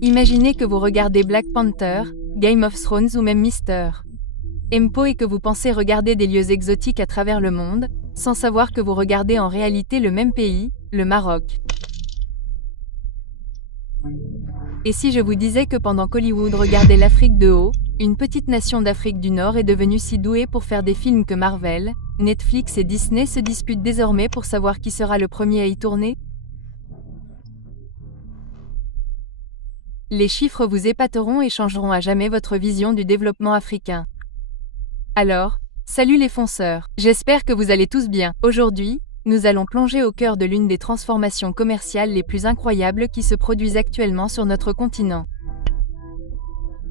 Imaginez que vous regardez Black Panther, Game of Thrones ou même Mister Empo et que vous pensez regarder des lieux exotiques à travers le monde, sans savoir que vous regardez en réalité le même pays, le Maroc. Et si je vous disais que pendant qu'Hollywood regardait l'Afrique de haut, une petite nation d'Afrique du Nord est devenue si douée pour faire des films que Marvel, Netflix et Disney se disputent désormais pour savoir qui sera le premier à y tourner? Les chiffres vous épateront et changeront à jamais votre vision du développement africain. Alors, salut les fonceurs, j'espère que vous allez tous bien. Aujourd'hui, nous allons plonger au cœur de l'une des transformations commerciales les plus incroyables qui se produisent actuellement sur notre continent.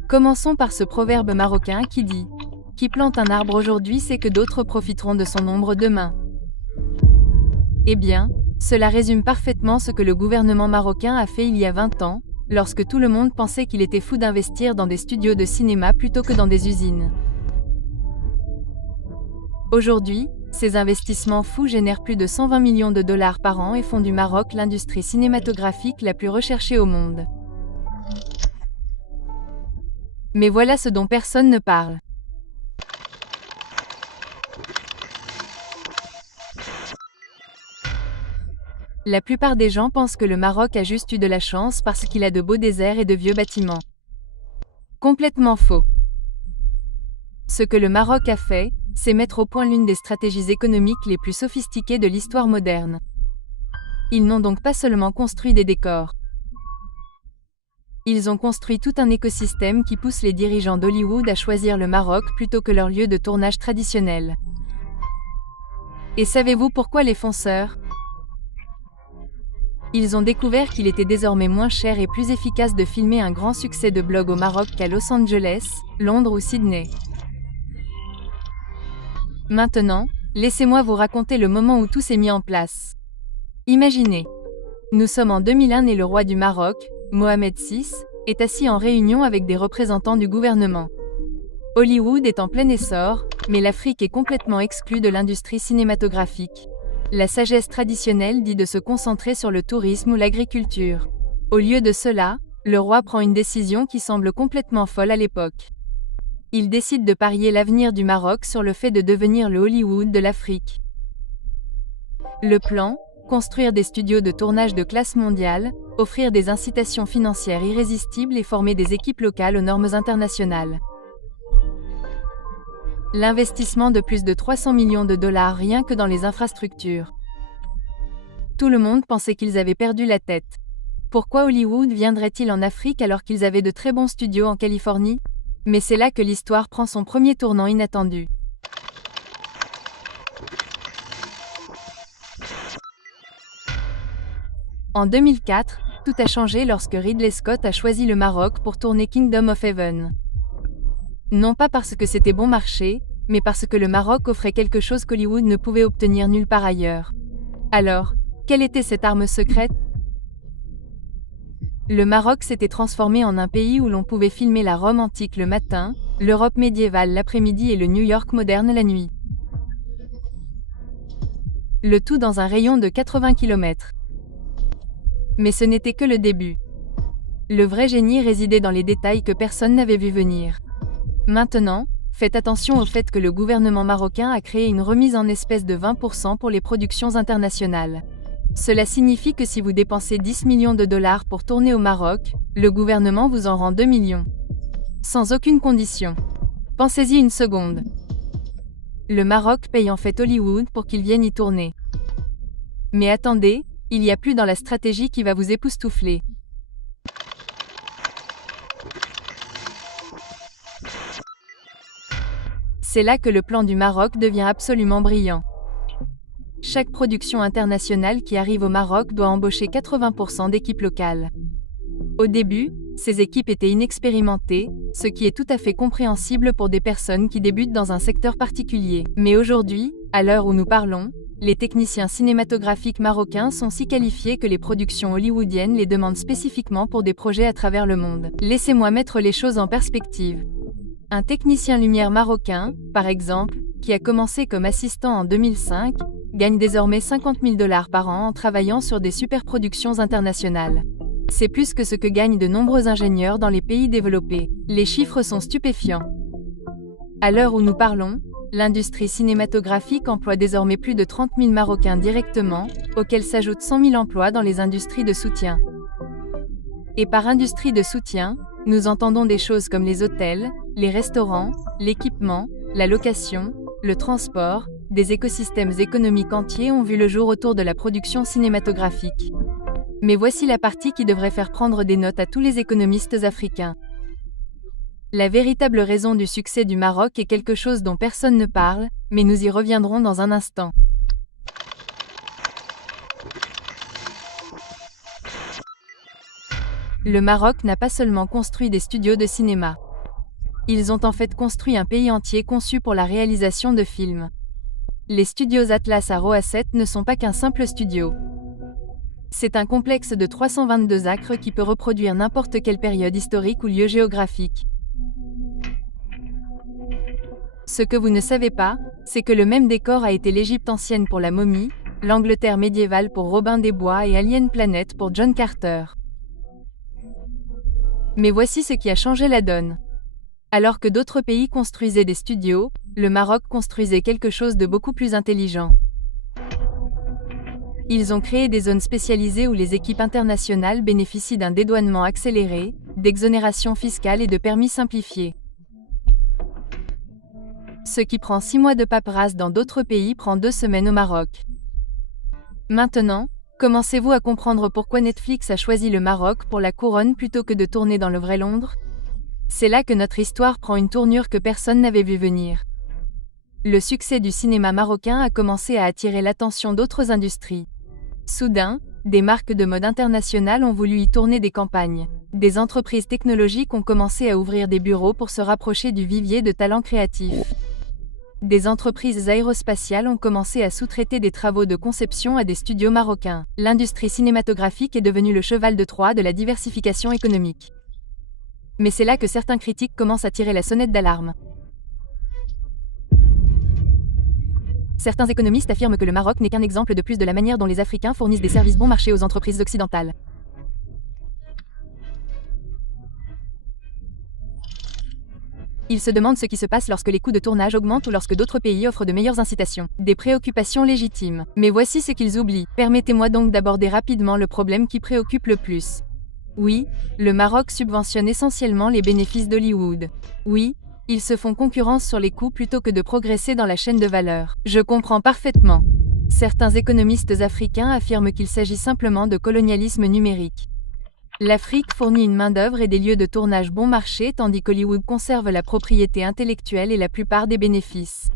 Commençons par ce proverbe marocain qui dit « Qui plante un arbre aujourd'hui sait que d'autres profiteront de son ombre demain ». Eh bien, cela résume parfaitement ce que le gouvernement marocain a fait il y a 20 ans, lorsque tout le monde pensait qu'il était fou d'investir dans des studios de cinéma plutôt que dans des usines. Aujourd'hui, ces investissements fous génèrent plus de 120 millions de dollars par an et font du Maroc l'industrie cinématographique la plus recherchée au monde. Mais voilà ce dont personne ne parle. La plupart des gens pensent que le Maroc a juste eu de la chance parce qu'il a de beaux déserts et de vieux bâtiments. Complètement faux. Ce que le Maroc a fait, c'est mettre au point l'une des stratégies économiques les plus sophistiquées de l'histoire moderne. Ils n'ont donc pas seulement construit des décors. Ils ont construit tout un écosystème qui pousse les dirigeants d'Hollywood à choisir le Maroc plutôt que leur lieu de tournage traditionnel. Et savez-vous pourquoi les fonceurs? Ils ont découvert qu'il était désormais moins cher et plus efficace de filmer un grand succès de blog au Maroc qu'à Los Angeles, Londres ou Sydney. Maintenant, laissez-moi vous raconter le moment où tout s'est mis en place. Imaginez. Nous sommes en 2001 et le roi du Maroc, Mohamed VI, est assis en réunion avec des représentants du gouvernement. Hollywood est en plein essor, mais l'Afrique est complètement exclue de l'industrie cinématographique. La sagesse traditionnelle dit de se concentrer sur le tourisme ou l'agriculture. Au lieu de cela, le roi prend une décision qui semble complètement folle à l'époque. Il décide de parier l'avenir du Maroc sur le fait de devenir le Hollywood de l'Afrique. Le plan, construire des studios de tournage de classe mondiale, offrir des incitations financières irrésistibles et former des équipes locales aux normes internationales. L'investissement de plus de 300 millions de dollars rien que dans les infrastructures. Tout le monde pensait qu'ils avaient perdu la tête. Pourquoi Hollywood viendrait-il en Afrique alors qu'ils avaient de très bons studios en Californie? Mais c'est là que l'histoire prend son premier tournant inattendu. En 2004, tout a changé lorsque Ridley Scott a choisi le Maroc pour tourner Kingdom of Heaven. Non pas parce que c'était bon marché, mais parce que le Maroc offrait quelque chose qu'Hollywood ne pouvait obtenir nulle part ailleurs. Alors, quelle était cette arme secrète? Le Maroc s'était transformé en un pays où l'on pouvait filmer la Rome antique le matin, l'Europe médiévale l'après-midi et le New York moderne la nuit. Le tout dans un rayon de 80 km. Mais ce n'était que le début. Le vrai génie résidait dans les détails que personne n'avait vu venir. Maintenant, faites attention au fait que le gouvernement marocain a créé une remise en espèces de 20% pour les productions internationales. Cela signifie que si vous dépensez 10 millions de dollars pour tourner au Maroc, le gouvernement vous en rend 2 millions. Sans aucune condition. Pensez-y une seconde. Le Maroc paye en fait Hollywood pour qu'il vienne y tourner. Mais attendez, il y a plus dans la stratégie qui va vous époustoufler. C'est là que le plan du Maroc devient absolument brillant. Chaque production internationale qui arrive au Maroc doit embaucher 80% d'équipes locales. Au début, ces équipes étaient inexpérimentées, ce qui est tout à fait compréhensible pour des personnes qui débutent dans un secteur particulier. Mais aujourd'hui, à l'heure où nous parlons, les techniciens cinématographiques marocains sont si qualifiés que les productions hollywoodiennes les demandent spécifiquement pour des projets à travers le monde. Laissez-moi mettre les choses en perspective. Un technicien lumière marocain, par exemple, qui a commencé comme assistant en 2005, gagne désormais 50 000 $ par an en travaillant sur des superproductions internationales. C'est plus que ce que gagnent de nombreux ingénieurs dans les pays développés. Les chiffres sont stupéfiants. À l'heure où nous parlons, l'industrie cinématographique emploie désormais plus de 30 000 Marocains directement, auxquels s'ajoutent 100 000 emplois dans les industries de soutien. Et par industrie de soutien, nous entendons des choses comme les hôtels, les restaurants, l'équipement, la location, le transport. Des écosystèmes économiques entiers ont vu le jour autour de la production cinématographique. Mais voici la partie qui devrait faire prendre des notes à tous les économistes africains. La véritable raison du succès du Maroc est quelque chose dont personne ne parle, mais nous y reviendrons dans un instant. Le Maroc n'a pas seulement construit des studios de cinéma. Ils ont en fait construit un pays entier conçu pour la réalisation de films. Les studios Atlas à Roasset ne sont pas qu'un simple studio. C'est un complexe de 322 acres qui peut reproduire n'importe quelle période historique ou lieu géographique. Ce que vous ne savez pas, c'est que le même décor a été l'Égypte ancienne pour La Momie, l'Angleterre médiévale pour Robin des Bois et Alien Planet pour John Carter. Mais voici ce qui a changé la donne. Alors que d'autres pays construisaient des studios, le Maroc construisait quelque chose de beaucoup plus intelligent. Ils ont créé des zones spécialisées où les équipes internationales bénéficient d'un dédouanement accéléré, d'exonération fiscale et de permis simplifiés. Ce qui prend 6 mois de paperasse dans d'autres pays prend 2 semaines au Maroc. Maintenant, commencez-vous à comprendre pourquoi Netflix a choisi le Maroc pour la couronne plutôt que de tourner dans le vrai Londres? C'est là que notre histoire prend une tournure que personne n'avait vu venir. Le succès du cinéma marocain a commencé à attirer l'attention d'autres industries. Soudain, des marques de mode internationales ont voulu y tourner des campagnes. Des entreprises technologiques ont commencé à ouvrir des bureaux pour se rapprocher du vivier de talents créatifs. Des entreprises aérospatiales ont commencé à sous-traiter des travaux de conception à des studios marocains. L'industrie cinématographique est devenue le cheval de Troie de la diversification économique. Mais c'est là que certains critiques commencent à tirer la sonnette d'alarme. Certains économistes affirment que le Maroc n'est qu'un exemple de plus de la manière dont les Africains fournissent des services bon marché aux entreprises occidentales. Ils se demandent ce qui se passe lorsque les coûts de tournage augmentent ou lorsque d'autres pays offrent de meilleures incitations. Des préoccupations légitimes. Mais voici ce qu'ils oublient. Permettez-moi donc d'aborder rapidement le problème qui préoccupe le plus. Oui, le Maroc subventionne essentiellement les bénéfices d'Hollywood. Oui, ils se font concurrence sur les coûts plutôt que de progresser dans la chaîne de valeur. Je comprends parfaitement. Certains économistes africains affirment qu'il s'agit simplement de colonialisme numérique. L'Afrique fournit une main-d'œuvre et des lieux de tournage bon marché tandis qu'Hollywood conserve la propriété intellectuelle et la plupart des bénéfices.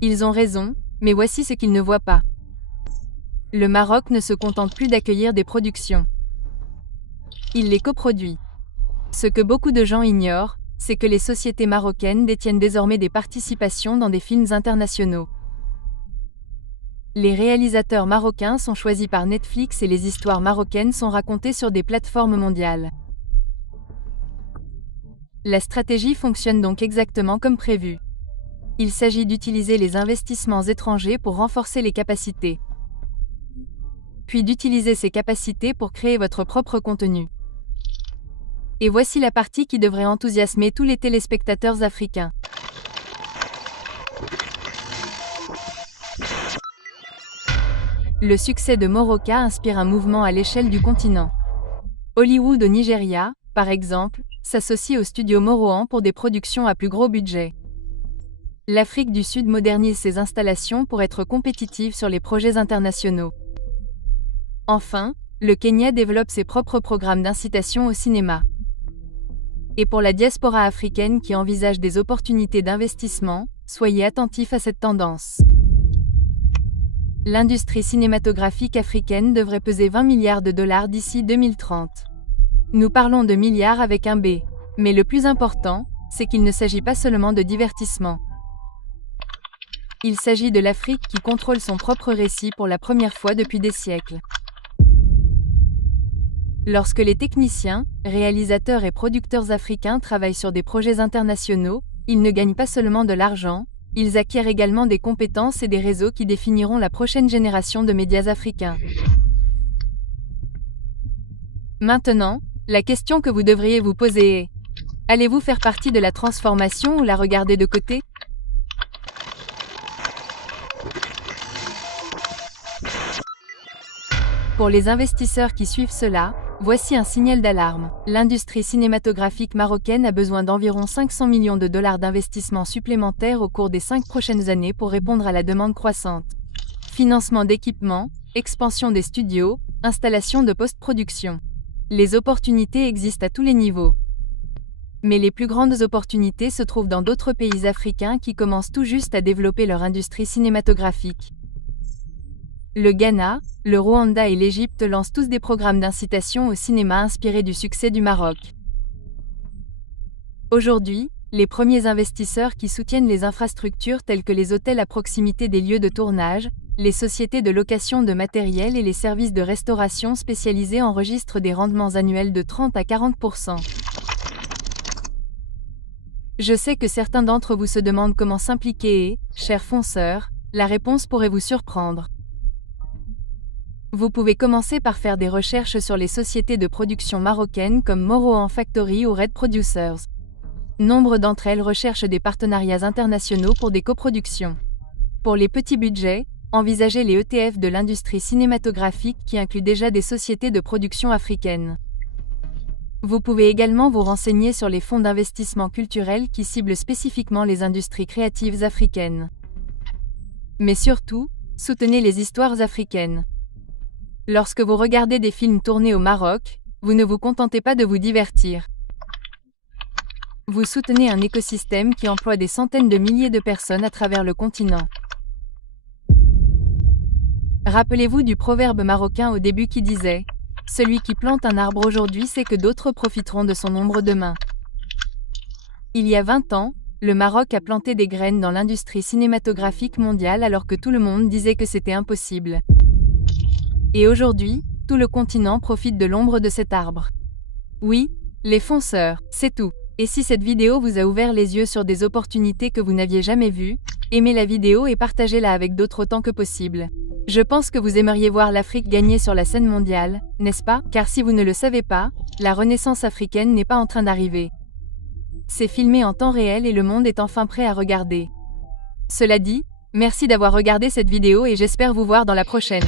Ils ont raison, mais voici ce qu'ils ne voient pas. Le Maroc ne se contente plus d'accueillir des productions. Il les coproduit. Ce que beaucoup de gens ignorent, c'est que les sociétés marocaines détiennent désormais des participations dans des films internationaux. Les réalisateurs marocains sont choisis par Netflix et les histoires marocaines sont racontées sur des plateformes mondiales. La stratégie fonctionne donc exactement comme prévu. Il s'agit d'utiliser les investissements étrangers pour renforcer les capacités. Puis d'utiliser ces capacités pour créer votre propre contenu. Et voici la partie qui devrait enthousiasmer tous les téléspectateurs africains. Le succès de Moroka inspire un mouvement à l'échelle du continent. Hollywood au Nigeria, par exemple, s'associe au studio Morohan pour des productions à plus gros budget. L'Afrique du Sud modernise ses installations pour être compétitive sur les projets internationaux. Enfin, le Kenya développe ses propres programmes d'incitation au cinéma. Et pour la diaspora africaine qui envisage des opportunités d'investissement, soyez attentifs à cette tendance. L'industrie cinématographique africaine devrait peser 20 milliards de dollars d'ici 2030. Nous parlons de milliards avec un B. Mais le plus important, c'est qu'il ne s'agit pas seulement de divertissement. Il s'agit de l'Afrique qui contrôle son propre récit pour la première fois depuis des siècles. Lorsque les techniciens, réalisateurs et producteurs africains travaillent sur des projets internationaux, ils ne gagnent pas seulement de l'argent, ils acquièrent également des compétences et des réseaux qui définiront la prochaine génération de médias africains. Maintenant, la question que vous devriez vous poser est: allez-vous faire partie de la transformation ou la regarder de côté? Pour les investisseurs qui suivent cela, voici un signal d'alarme. L'industrie cinématographique marocaine a besoin d'environ 500 millions de dollars d'investissements supplémentaires au cours des 5 prochaines années pour répondre à la demande croissante. Financement d'équipements, expansion des studios, installation de post-production. Les opportunités existent à tous les niveaux. Mais les plus grandes opportunités se trouvent dans d'autres pays africains qui commencent tout juste à développer leur industrie cinématographique. Le Ghana, le Rwanda et l'Égypte lancent tous des programmes d'incitation au cinéma inspirés du succès du Maroc. Aujourd'hui, les premiers investisseurs qui soutiennent les infrastructures telles que les hôtels à proximité des lieux de tournage, les sociétés de location de matériel et les services de restauration spécialisés enregistrent des rendements annuels de 30 à 40%. Je sais que certains d'entre vous se demandent comment s'impliquer et, chers fonceurs, la réponse pourrait vous surprendre. Vous pouvez commencer par faire des recherches sur les sociétés de production marocaines comme Morohan Factory ou Red Producers. Nombre d'entre elles recherchent des partenariats internationaux pour des coproductions. Pour les petits budgets, envisagez les ETF de l'industrie cinématographique qui incluent déjà des sociétés de production africaines. Vous pouvez également vous renseigner sur les fonds d'investissement culturels qui ciblent spécifiquement les industries créatives africaines. Mais surtout, soutenez les histoires africaines. Lorsque vous regardez des films tournés au Maroc, vous ne vous contentez pas de vous divertir. Vous soutenez un écosystème qui emploie des centaines de milliers de personnes à travers le continent. Rappelez-vous du proverbe marocain au début qui disait « Celui qui plante un arbre aujourd'hui sait que d'autres profiteront de son ombre demain ». Il y a 20 ans, le Maroc a planté des graines dans l'industrie cinématographique mondiale alors que tout le monde disait que c'était impossible. Et aujourd'hui, tout le continent profite de l'ombre de cet arbre. Oui, les fonceurs, c'est tout. Et si cette vidéo vous a ouvert les yeux sur des opportunités que vous n'aviez jamais vues, aimez la vidéo et partagez-la avec d'autres autant que possible. Je pense que vous aimeriez voir l'Afrique gagner sur la scène mondiale, n'est-ce pas? Car si vous ne le savez pas, la renaissance africaine n'est pas en train d'arriver. C'est filmé en temps réel et le monde est enfin prêt à regarder. Cela dit, merci d'avoir regardé cette vidéo et j'espère vous voir dans la prochaine.